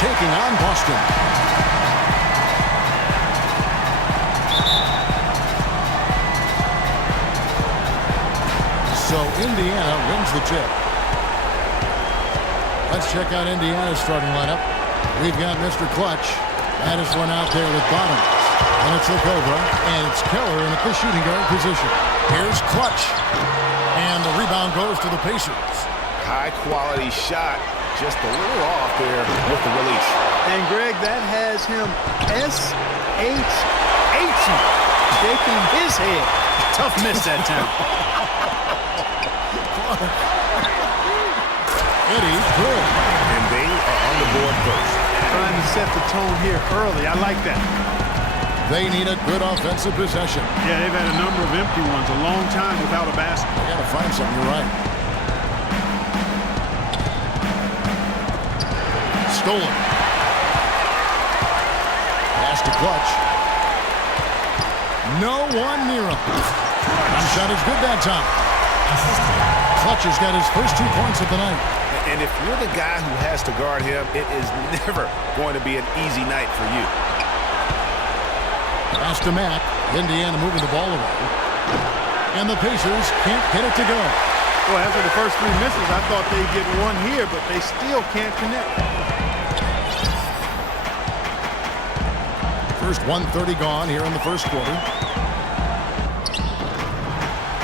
taking on Boston. So Indiana wins the tip. Let's check out Indiana's starting lineup. We've got Mr. Clutch. That is one out there with Bottoms. And it's Lukova, and it's Keller in at the shooting guard position. Here's Clutch. And the rebound goes to the Pacers. High quality shot. Just a little off there with the release. And Greg, that has him S-H-H-ing, shaking his head. Tough miss that time. Eddie, good. And they are on the board first. Trying to set the tone here early. I like that. They need a good offensive possession. Yeah, they've had a number of empty ones. A long time without a basket. They got to find something. You're right. Stolen. Pass to Clutch. No one near him. One shot is good that time. Clutch has got his first 2 points of the night. And if you're the guy who has to guard him, it is never going to be an easy night for you. Pass to Mack. Indiana moving the ball away. And the Pacers can't get it to go. Well, after the first 3 misses, I thought they'd get one here, but they still can't connect. First 1:30 gone here in the first quarter.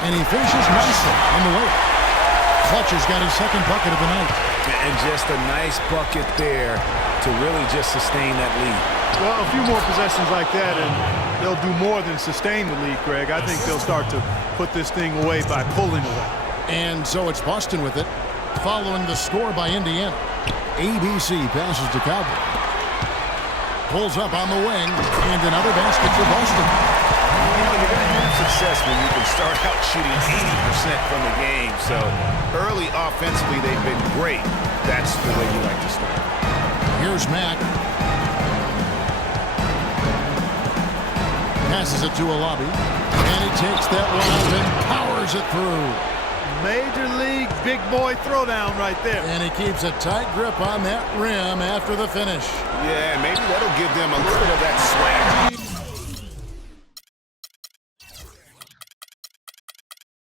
And he finishes nicely on the way. Clutch has got his second bucket of the night. And just a nice bucket there to really just sustain that lead. Well, a few more possessions like that, and they'll do more than sustain the lead, Greg. I think they'll start to put this thing away by pulling away. And so it's Boston with it, following the score by Indiana. ABC passes to Cowboy. Pulls up on the wing, and another basket for Boston. You know, you're going to have success when you can start out shooting 80% from the game. So early offensively, they've been great. That's the way you like to start. Here's Mack. Passes it to a lobby. And he takes that one up and powers it through. Major league big boy throwdown right there. And he keeps a tight grip on that rim after the finish. Yeah, maybe that'll give them a little bit of that swag.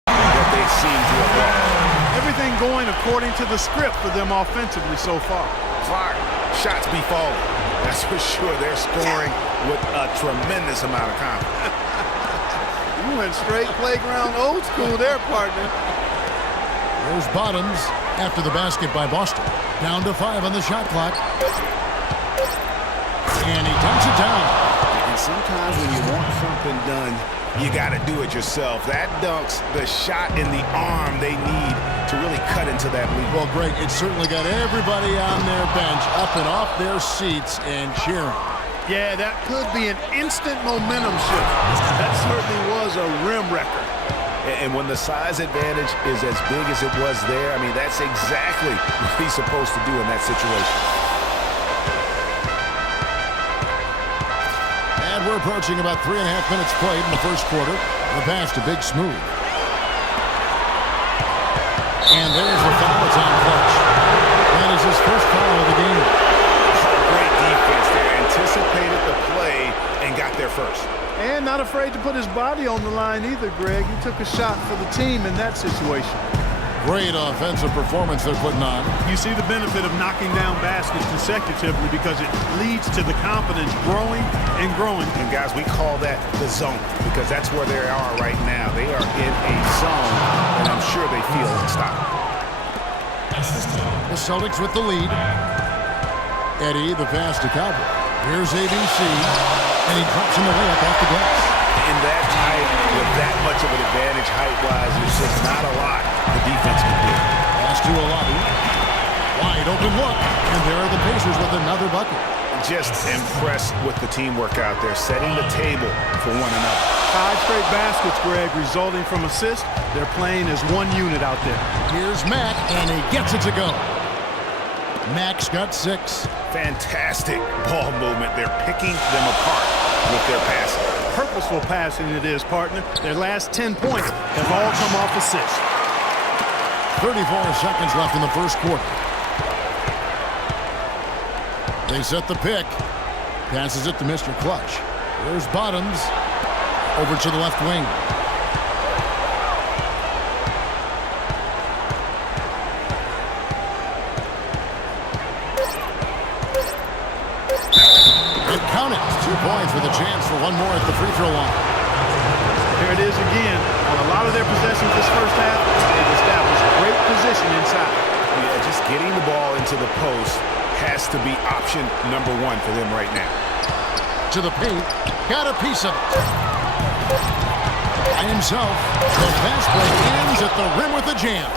That they seem to have lost. Everything going according to the script for them offensively so far. Clark, shots be falling. That's for sure. They're scoring with a tremendous amount of confidence. You went straight playground old school there, partner. There's Bottoms after the basket by Boston. Down to 5 on the shot clock. And he dunks it down. And sometimes when you want something done, you got to do it yourself. That dunks the shot in the arm they need to really cut into that lead. Well, Greg, it certainly got everybody on their bench up and off their seats and cheering. Yeah, that could be an instant momentum shift. That certainly was a rim wrecker. And when the size advantage is as big as it was there, I mean, that's exactly what he's supposed to do in that situation. And we're approaching about 3.5 minutes played in the first quarter. The pass to Big Smooth. And there's the foul. It's on Clutch. That is his first foul of the game. Great defense there. Anticipated the play and got there first. And not afraid to put his body on the line either, Greg. He took a shot for the team in that situation. Great offensive performance they're putting on. You see the benefit of knocking down baskets consecutively because it leads to the confidence growing and growing. And guys, we call that the zone because that's where they are right now. They are in a zone, and I'm sure they feel unstoppable. The Celtics with the lead. Eddie, the pass to Cowboy. Here's ABC, and he drops him the layup off the glass. In that height, with that much of an advantage height-wise, there's just not a lot the defense can do. Pass to a lobby. Wide open look, and there are the Pacers with another bucket. Just impressed with the teamwork out there, setting the table for one another. 5 straight baskets, Greg, resulting from assists. They're playing as one unit out there. Here's Mack, and he gets it to go. Mack's got 6. Fantastic ball movement. They're picking them apart with their passing. Purposeful passing it is, partner. Their last 10 points have all come off assists. 34 seconds left in the first quarter. They set the pick. Passes it to Mr. Clutch. Here's Bottoms. Over to the left wing. And count it. 2 points with a chance for one more at the free throw line. There it is again. On a lot of their possessions this first half, they've established great position inside. Yeah, just getting the ball into the post has to be option number one for them right now. To the paint. Got a piece of it. By himself. The fast break ends at the rim with a jam.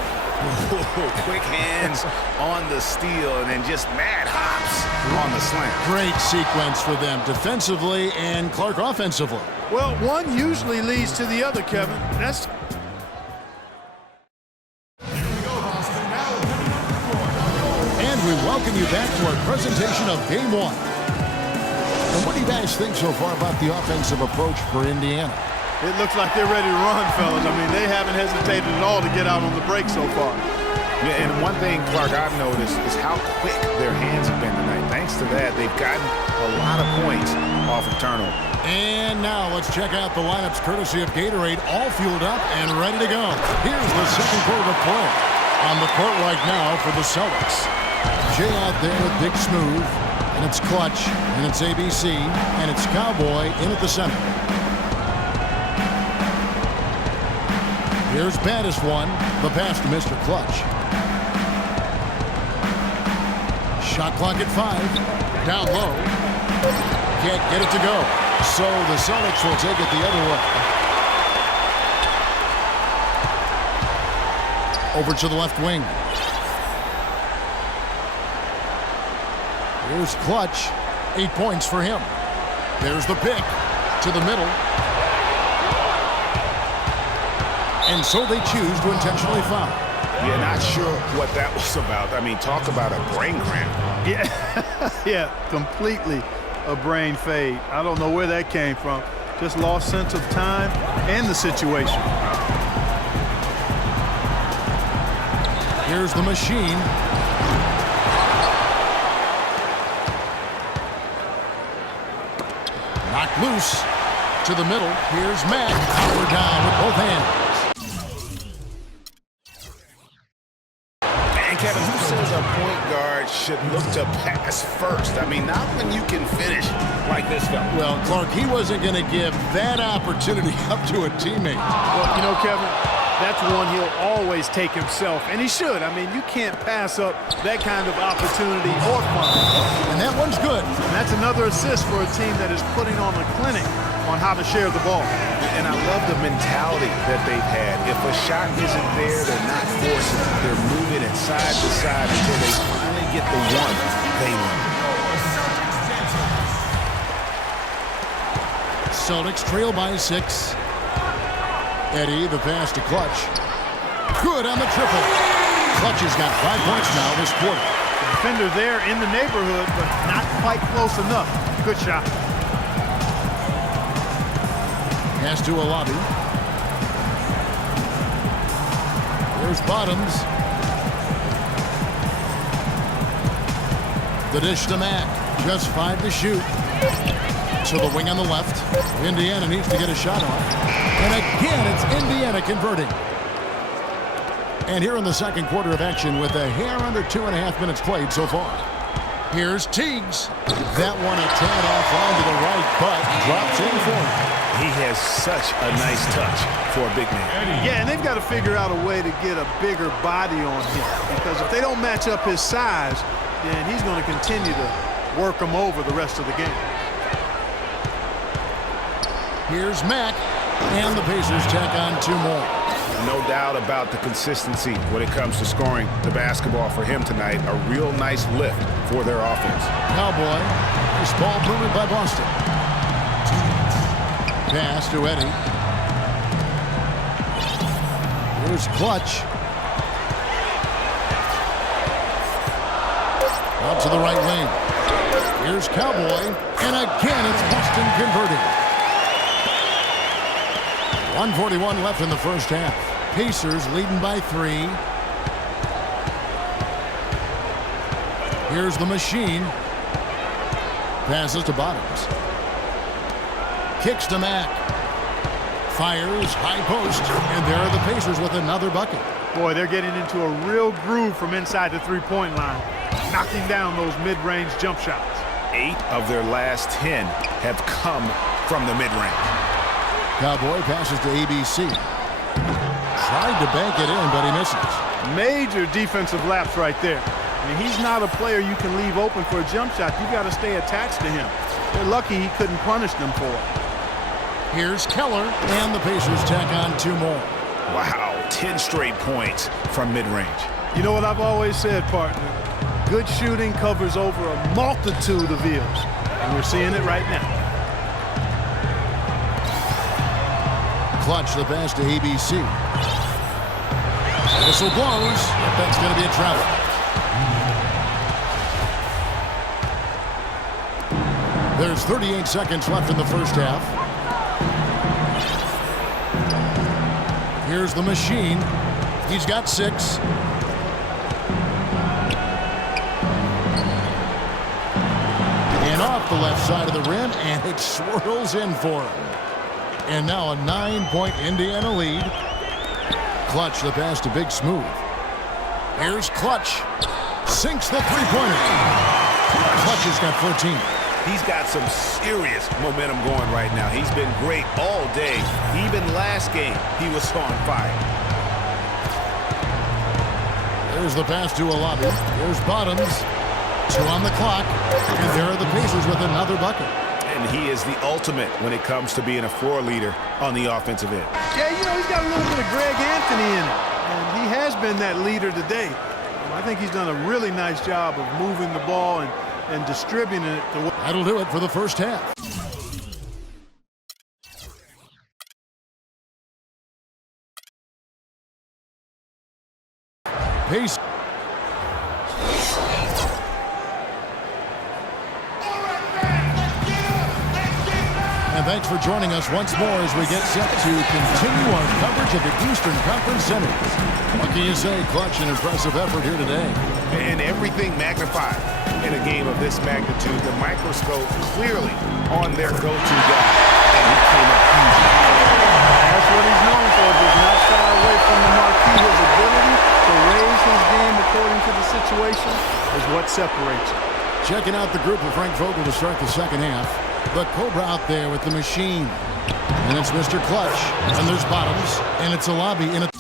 Quick hands on the steal and then just mad hops on the slam. Great sequence for them defensively and Clark offensively. Well, one usually leads to the other, Kevin. That's And we welcome you back to our presentation of Game 1. And what do you guys think so far about the offensive approach for Indiana? It looks like they're ready to run, fellas. I mean, they haven't hesitated at all to get out on the break so far. Yeah, and one thing, Clark, I've noticed is how quick their hands have been tonight. Thanks to that, they've gotten a lot of points off of turnover. And now let's check out the lineups courtesy of Gatorade, all fueled up and ready to go. Here's the second quarter of play. On the court right now for the Celtics. Jay out there with Big Smooth, and it's Clutch, and it's ABC, and it's Cowboy in at the center. Here's baddest one, the pass to Mr. Clutch. Shot clock at 5, down low. Can't get it to go. So the Celtics will take it the other way. Over to the left wing. Here's Clutch. 8 points for him. There's the pick to the middle. And so they choose to intentionally foul. Yeah, not sure what that was about. I mean, talk about a brain cramp. Yeah, completely a brain fade. I don't know where that came from. Just lost sense of time and the situation. Here's the machine. Knocked loose to the middle. Here's Matt. Power down with both hands. And Kevin, who says a point guard should look to pass first? I mean, not when you can finish like this fella. Well, Clark, he wasn't going to give that opportunity up to a teammate. Well, you know, Kevin, that's one he'll always take himself, and he should. I mean, you can't pass up that kind of opportunity or fun. And that one's good. And that's another assist for a team that is putting on a clinic on how to share the ball. And I love the mentality that they've had. If a shot isn't there, they're not forcing it. They're moving it side to side until they finally get the one they want. Celtics trail by 6. Eddie, the pass to Clutch. Good on the triple. Clutch has got 5 points now this quarter. The defender there in the neighborhood, but not quite close enough. Good shot. Pass to a lobby. Here's Bottoms. The dish to Mack. Just 5 to shoot. To the wing on the left. Indiana needs to get a shot off. And again, it's Indiana converting. And here in the second quarter of action with a hair under 2.5 minutes played so far. Here's Teagues. That one a tad off onto the right, but drops in for him. He has such a nice touch for a big man. Yeah, and they've got to figure out a way to get a bigger body on him, because if they don't match up his size, then he's going to continue to work him over the rest of the game. Here's Mack, and the Pacers tack on 2 more. No doubt about the consistency when it comes to scoring the basketball for him tonight. A real nice lift for their offense. Cowboy, this ball moved by Boston. Pass to Eddie. Here's Clutch. Out to the right wing. Here's Cowboy, and again it's Boston converting. 1:41 left in the first half. Pacers leading by 3. Here's the machine. Passes to Bottoms. Kicks to Mack. Fires, high post, and there are the Pacers with another bucket. Boy, they're getting into a real groove from inside the three-point line, knocking down those mid-range jump shots. 8 of their last 10 have come from the mid-range. Cowboy passes to ABC. Tried to bank it in, but he misses. Major defensive lapse right there. I mean, he's not a player you can leave open for a jump shot. You've got to stay attached to him. They're lucky he couldn't punish them for it. Here's Keller, and the Pacers tack on 2 more. Wow, 10 straight points from mid-range. You know what I've always said, partner? Good shooting covers over a multitude of ills, and we're seeing it right now. Clutch the pass to ABC. Whistle blows. That's going to be a travel. There's 38 seconds left in the first half. Here's the machine. He's got 6. And off the left side of the rim, and it swirls in for him. And now a 9-point Indiana lead. Clutch the pass to Big Smooth. Here's Clutch. Sinks the three-pointer. Clutch has got 14. He's got some serious momentum going right now. He's been great all day. Even last game, he was on fire. There's the pass to Alabi. There's Bottoms. 2 on the clock. And there are the Pacers with another bucket. And he is the ultimate when it comes to being a floor leader on the offensive end. Yeah, you know, he's got a little bit of Greg Anthony in it. And he has been that leader today. I think he's done a really nice job of moving the ball and distributing it. That'll do it for the first half. Pace. And thanks for joining us once more as we get set to continue our coverage of the Eastern Conference Semis. What can you say? Clutch, an impressive effort here today. And everything magnified in a game of this magnitude. The microscope clearly on their go-to guy. And he came up huge. That's what he's known for. Does not shy away from the marquee. His ability to raise his game according to the situation is what separates him. Checking out the group of Frank Vogel to start the second half. The Cobra out there with the machine. And it's Mr. Clutch. And there's Bottoms. And it's a lobby in a...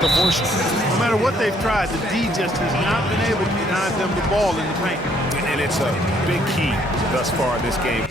No matter what they've tried, the D just has not been able to deny them the ball in the paint. And it's a big key thus far in this game.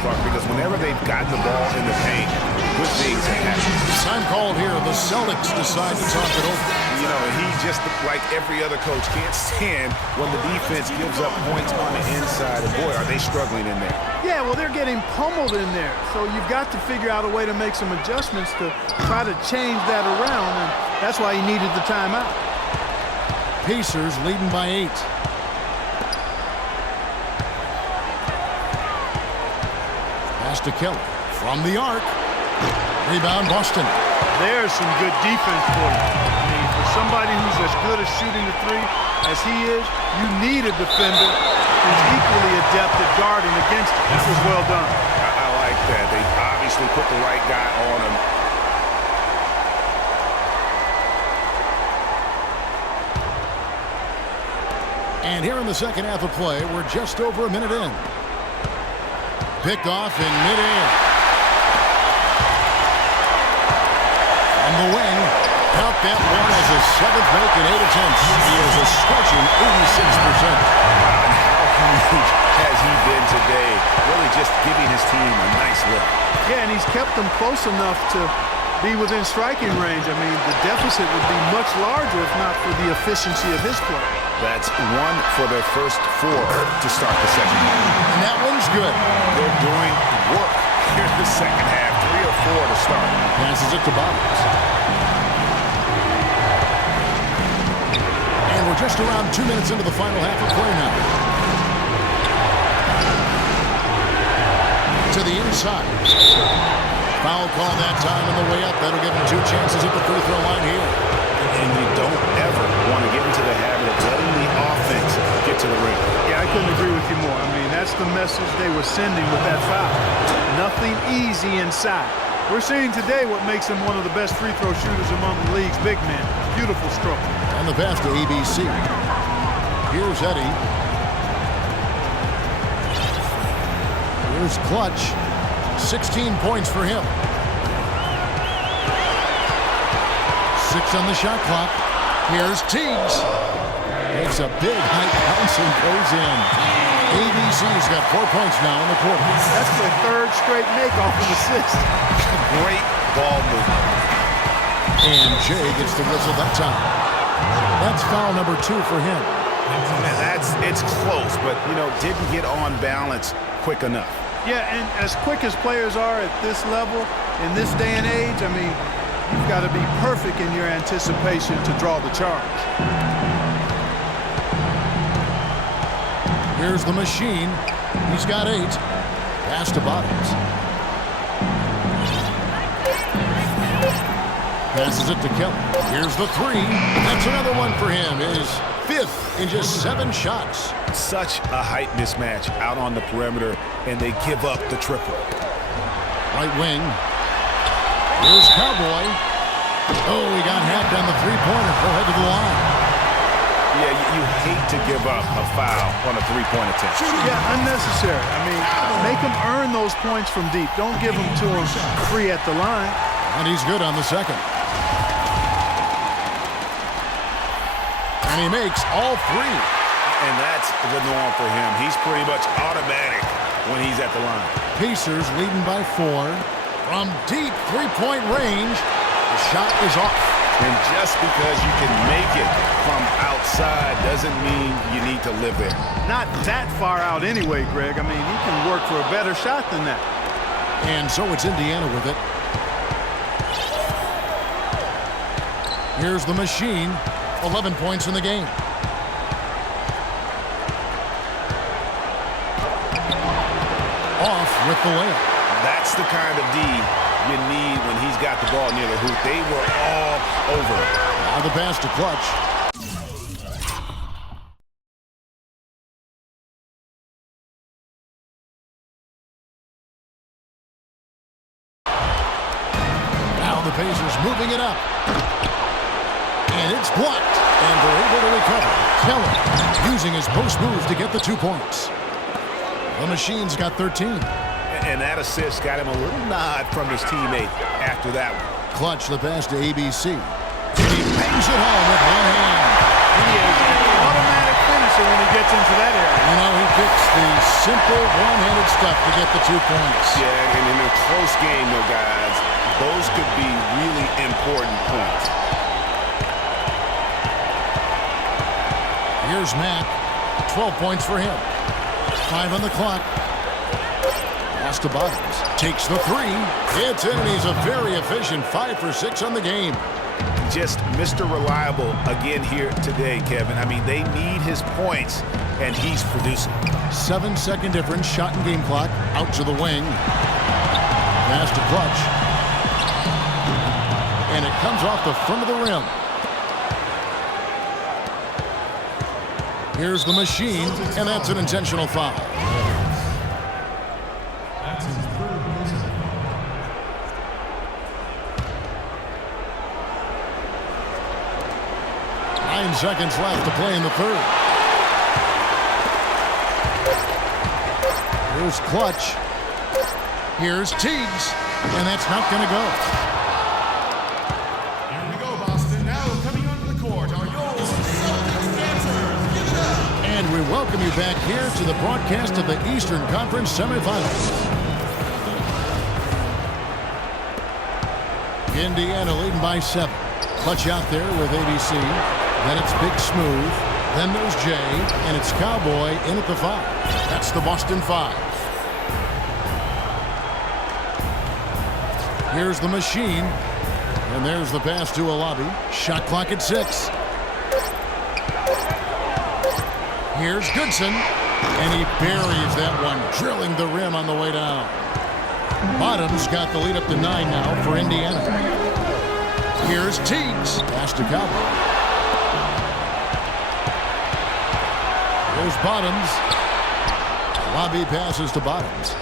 Because whenever they've gotten the ball in the paint, good things have happened. Time called here. The Celtics decide to talk it over. You know, he just, like every other coach, can't stand when the defense gives up points on the inside. And boy, are they struggling in there. Yeah, well, they're getting pummeled in there. So you've got to figure out a way to make some adjustments to try to change that around. And that's why he needed the timeout. Pacers leading by 8. Pass to Keller from the arc. Rebound Boston. There's some good defense for you. I mean, for somebody who's as good at shooting the three as he is, you need a defender who's equally adept at guarding against it. This was well done. I like that. They obviously put the right guy on him. And here in the second half of play, we're just over a minute in. Picked off in midair. On the wing, count that one as a seventh make in 8 attempts. He is a scorching 86%. And how huge has he been today? Really just giving his team a nice look. Yeah, and he's kept them close enough to be within striking range. I mean, the deficit would be much larger if not for the efficiency of his play. That's 1 for their first 4 to start the second half. And that one's good. They're doing work here in the second half. 3 or 4 to start. Passes it to Bobbitt. And we're just around 2 minutes into the final half of play now. To the inside. Foul call that time on the way up. That'll give him 2 chances at the free throw line here. And you don't ever want to get into the habit of letting the offense get to the rim. Yeah, I couldn't agree with you more. I mean, that's the message they were sending with that foul. Nothing easy inside. We're seeing today what makes him one of the best free throw shooters among the league's big men. Beautiful stroke. And the pass to ABC. Here's Eddie. Here's Clutch. 16 points for him. 6 on the shot clock. Here's Teagues. Makes a big height bounce and goes in. ABC's got 4 points now in the quarter. That's their 3rd straight make off an assist. Great ball movement. And Jay gets the whistle that time. That's foul number 2 for him. And it's close, but, didn't get on balance quick enough. Yeah, and as quick as players are at this level, in this day and age, I mean, you've got to be perfect in your anticipation to draw the charge. Here's the machine. He's got 8. Pass to Bottoms. Passes it to Kelly. Here's the 3. That's another one for him. His 5th in just 7 shots. Such a height mismatch out on the perimeter, and they give up the triple. Right wing. Here's Cowboy. Oh, he got hacked on the three-pointer. Go ahead to the line. Yeah, you hate to give up a foul on a three-point attempt. Yeah, unnecessary. I mean, make them earn those points from deep. Don't give them to them free at the line. And he's good on the second. And he makes all 3. And that's the norm for him. He's pretty much automatic when he's at the line. Pacers leading by 4. From deep three-point range, the shot is off. And just because you can make it from outside doesn't mean you need to live there. Not that far out anyway, Greg. I mean, he can work for a better shot than that. And so it's Indiana with it. Here's the machine. 11 points in the game. Off with the layup. That's the kind of D you need when he's got the ball near the hoop. They were all over it. Now the pass to Clutch. Now the Pacers moving it up. And it's blocked. And they're able to recover. Keller using his post move to get the 2 points. The machine's got 13. And that assist got him a little nod from his teammate after that one. Clutch the pass to ABC. He bangs it home with one hand. He is an automatic finisher when he gets into that area. He picks the simple one-handed stuff to get the 2 points. Yeah, and in a close game, though, guys, those could be really important points. Here's Mack. 12 points for him. 5 on the clock. Pass to Bottoms. Takes the 3. It's in, and he's a very efficient 5 for 6 on the game. Just Mr. Reliable again here today, Kevin. I mean, they need his points, and he's producing. 7-second difference. Shot and game clock. Out to the wing. Pass to Clutch. And it comes off the front of the rim. Here's the machine, and that's an intentional foul. That's his 3rd personal foul. 9 seconds left to play in the 3rd. Here's Clutch. Here's Teagues. And that's not going to go. Here we go, Boston. Now coming onto the court are your Celtics dancers. Give it up. And we welcome you back here to the broadcast of the Eastern Conference semifinals. Indiana leading by 7. Clutch out there with ABC. Then it's Big Smooth. Then there's Jay. And it's Cowboy in at the 5. That's the Boston 5. Here's the Machine. And there's the pass to Alabi. Shot clock at 6. Here's Goodson. And he buries that one, drilling the rim on the way down. Bottoms got the lead up to 9 now for Indiana. Here's Teagues. Pass to Cowboy. Here's Bottoms. Lobby passes to Bottoms.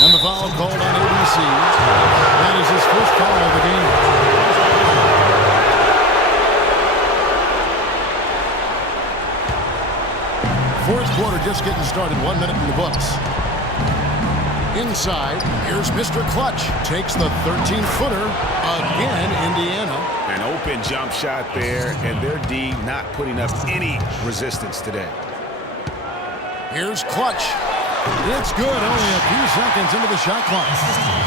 And the foul called on ABC. That is his first foul of the game. Fourth quarter just getting started. 1 minute in the books. Inside, here's Mr. Clutch. Takes the 13-footer. Again, Indiana. An open jump shot there, and their D not putting up any resistance today. Here's Clutch. It's good. Only a few seconds into the shot clock.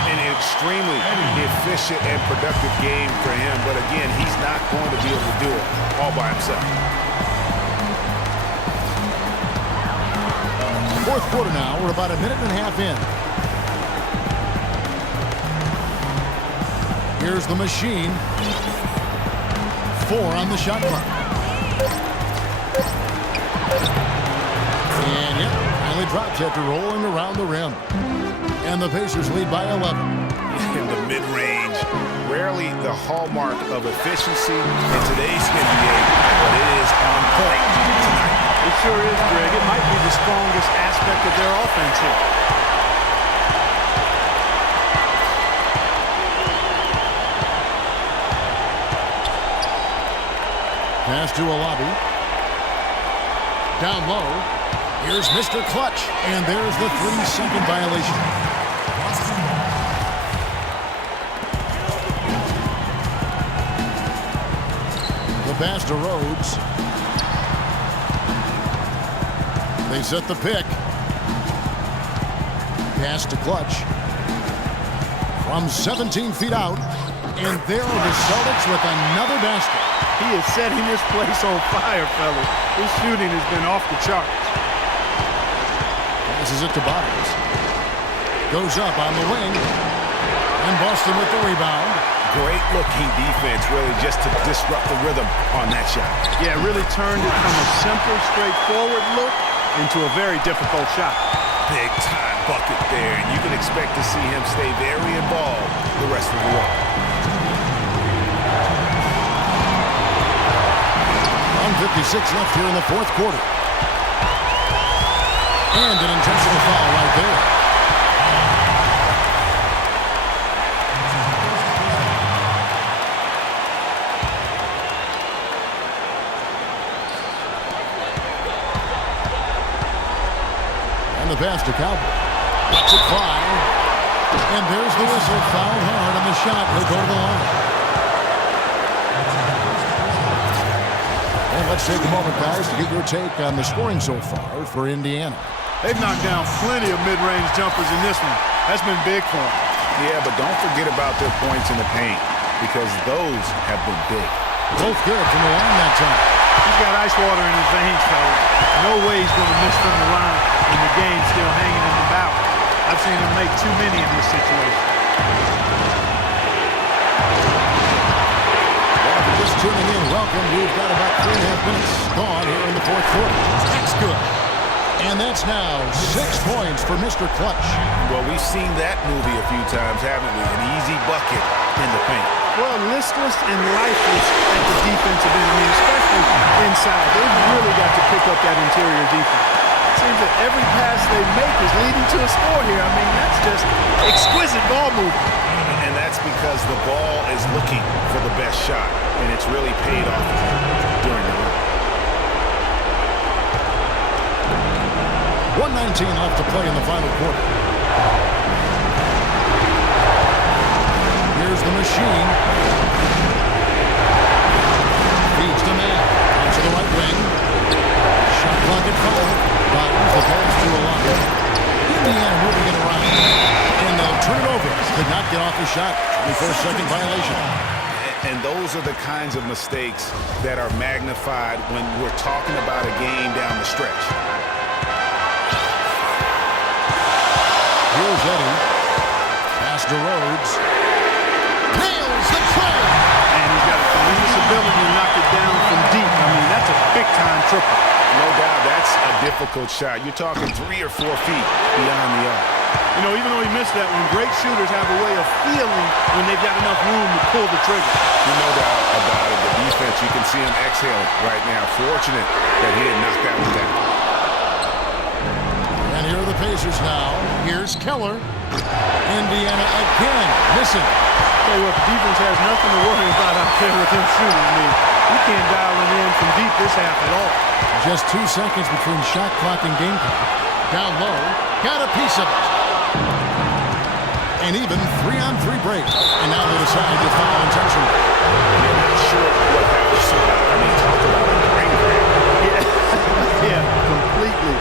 An extremely efficient and productive game for him, but again, he's not going to be able to do it all by himself. Fourth quarter now. We're about a minute and a half in. Here's the Machine. 4 on the shot clock. And yep, finally drops after rolling around the rim. And the Pacers lead by 11. In the mid-range, rarely the hallmark of efficiency in today's NBA, but it is on point tonight. It sure is, Greg. It might be the strongest aspect of their offense here. Pass to Alabi. Down low. Here's Mr. Clutch. And there's the 3-second violation. The pass to Rhodes. They set the pick. Pass to Clutch. From 17 feet out. And there are the Celtics with another basket. He is setting this place on fire, fellas. His shooting has been off the charts. Passes it to Bottoms. Goes up on the wing. And Boston with the rebound. Great looking defense, really, just to disrupt the rhythm on that shot. Yeah, really turned it from a simple, straightforward look into a very difficult shot. Big time bucket there, and you can expect to see him stay very involved the rest of the way. 1:56 left here in the fourth quarter. And an intentional foul right there. And the pass to Cowboy. Lets it fly. And there's the whistle. Foul hard on the shot. He'll go to the line. And let's take a moment, guys, to get your take on the scoring so far for Indiana. They've knocked down plenty of mid-range jumpers in this one. That's been big for them. Yeah, but don't forget about their points in the paint, because those have been big. Both good from the line that time. He's got ice water in his veins, fellas. No way he's going to miss from the line when the game's still hanging in the balance. I've seen him make too many in this situation. Just tuning in, welcome. We've got about 3.5 minutes gone here in the fourth quarter. That's good. And that's now 6 points for Mr. Clutch. Well, we've seen that movie a few times, haven't we? An easy bucket in the paint. Well, listless and lifeless at the defensive end, I mean, especially inside. They've really got to pick up that interior defense. It seems that every pass they make is leading to a score here. I mean, that's just exquisite ball movement. And that's that's because the ball is looking for the best shot, and it's really paid off during the run. 1:19 left to play in the final quarter. Here's the machine. Feeds to man. Into the right wing. Shot clock at 5. Bottoms the pass to Alonso. Indiana moving it around. And they'll turn it over. Could not get off the shot. 24-second violation. And those are the kinds of mistakes that are magnified when we're talking about a game down the stretch. Here's Eddie. Pass to Rhodes. Nails the tray. And he's got a tremendous ability to knock it down from deep. I mean, that's a big-time triple. No doubt, that's a difficult shot. You're talking 3 or 4 feet beyond the arc. You know, even though he missed that one, great shooters have a way of feeling when they've got enough room to pull the trigger. No doubt about it. The defense, you can see him exhaling right now. Fortunate that he didn't knock that one down. And here are the Pacers now. Here's Keller. Indiana again missing. Tell you what, the defense has nothing to worry about out there with him shooting. I mean, he can't dial it in from deep this half at all. Just 2 seconds between shot clock and game clock. Down low. Got a piece of it. And even 3-on-3 break. And now they decide to foul intentionally. I'm not sure what that was about. I mean, talk about a brain cramp. Yeah, completely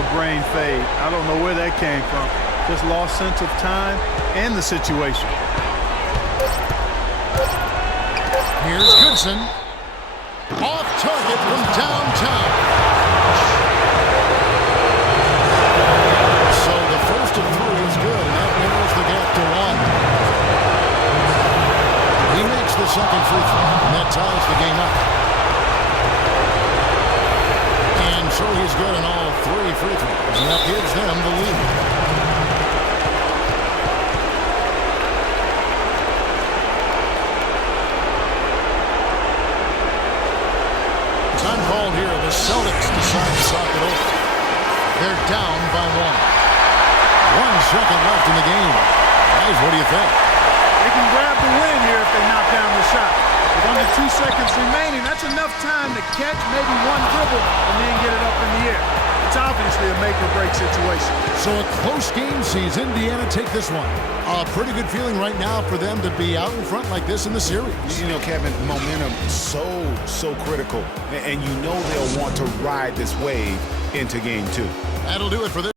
a brain fade. I don't know where that came from. Just lost sense of time and the situation. Here's Goodson. Off target from downtown. So the first of 3 is good, and that narrows the gap to 1. He makes the second free throw, and that ties the game up. And so he's good in all 3 free throws, and that gives them the lead. Time called here. The Celtics decide to talk it over. They're down by 1. 1 second left in the game. Guys, what do you think? They can grab the win here if they knock down the shot. With under 2 seconds remaining, that's enough time to catch maybe 1 dribble and then get it up in the air. It's obviously a make-or-break situation. So a close game sees Indiana take this one. A pretty good feeling right now for them to be out in front like this in the series. You know, Kevin, momentum so critical. And you know they'll want to ride this wave into game 2. That'll do it for this.